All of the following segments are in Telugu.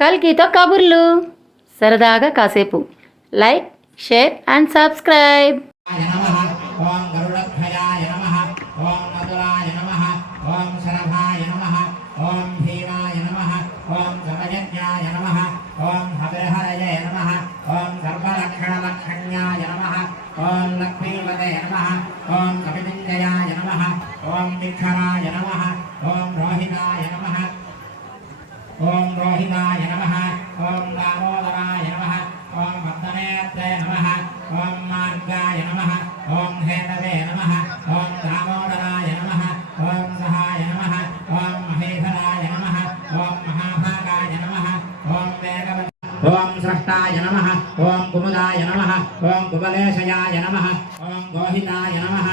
కల్కితో కబుర్లు సరదాగా కాసేపు. Like, share and subscribe. ఓం గరుడధ్వజాయ నమః. ఓం మధురాయ నమః. ఓం శరభాయ నమః. ఓం భీమాయ నమః. ఓం సమయజ్ఞాయ నమః. ఓం హరిహరయే నమః. ఓం సర్వలక్షణలక్షణ్యాయ నమః. ఓం లక్ష్మీపదే నమః. ఓం కపిలింజయాయ నమః. ఓం నిక్షరాయ నమః. ఓం రోహితాయ నమః. ఓం రోహితాయ నమః. ఓం దామోదరాయ నమః. ఓం పద్మనేత్రే నమః. ఓం మార్గాయ నమః. ఓం హేతవే నమః. ఓం దామోదరాయ నమః. ఓం సహాయ నమః. ఓం మహేశ్వరాయ నమః. ఓం మహాభాగాయ నమః. ఓం వేగవతే. ఓం స్రష్టాయ నమః. ఓం కుముదాయ నమః. ఓం కుబలేశయాయ నమః. ఓం గోహితాయ నమః.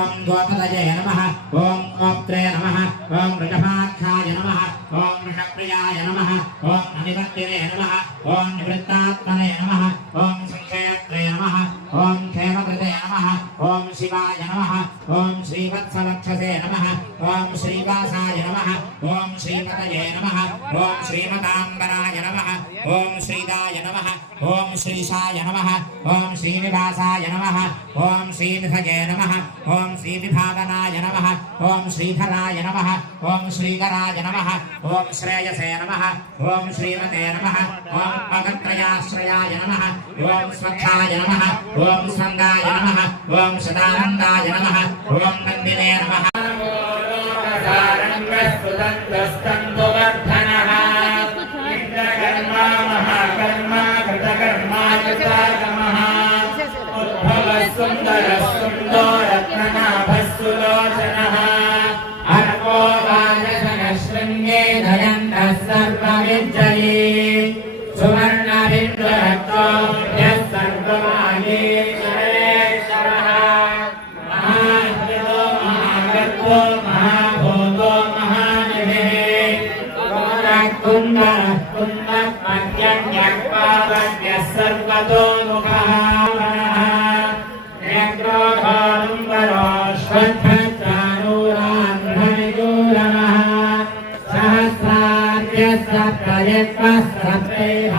ఓం గోపదయే నమః. ఓం గోప్త్రే నమః. ఓం వృషభాక్షాయ నమః. ఓం వృషప్రియాయ నమః. ఓం అనివర్తినే నమః. ఓం నివృత్తాత్మనే నమః. ఓం సంక్షేత్రే నమః. ఓం క్షేమకృతే నమః. ఓం శివాయ నమః. ఓం శ్రీవత్సవక్షసే నమః. ఓం శ్రీవాసాయ నమః. ఓం శ్రీపతయే నమః. ఓం శ్రీమతాంబరాయ నమః. ఓం శ్రీదాయ నమః. ఓం శ్రీశాయ నమః. ఓం శ్రీనివాసాయ నమః. ఓం శ్రీనిధయే నమః. ఓం శ్రీవిభావనాయ నమః. ఓం శ్రీధరాయ నమః. ఓం శ్రీధరాయ నమః. ఓం శ్రేయసే నమః. ఓం శ్రీమతే నమః. ఓం పగత్రయాశ్రయాయ నమః. ఓం స్వచ్ఛాయ నమః. ఓం స్వంగాయ నమః. ఓం సదానందాయ నమః. ఓం నందినే నమః. సుందరత్ననాభస్సులోచనః అర్కో రాజశనశృంగే దయంతః సర్వవిద్యయే సువర్ణభిర్వరక్తో యః సర్వమాయే శరణేశ్వరః మహాభూతో మహాగర్భో మహాభూతో మహానిధిః కుండః కుండః పావన్యః సర్వతోముఖః సహస్రార్య సప్తయత్వ సప్తైః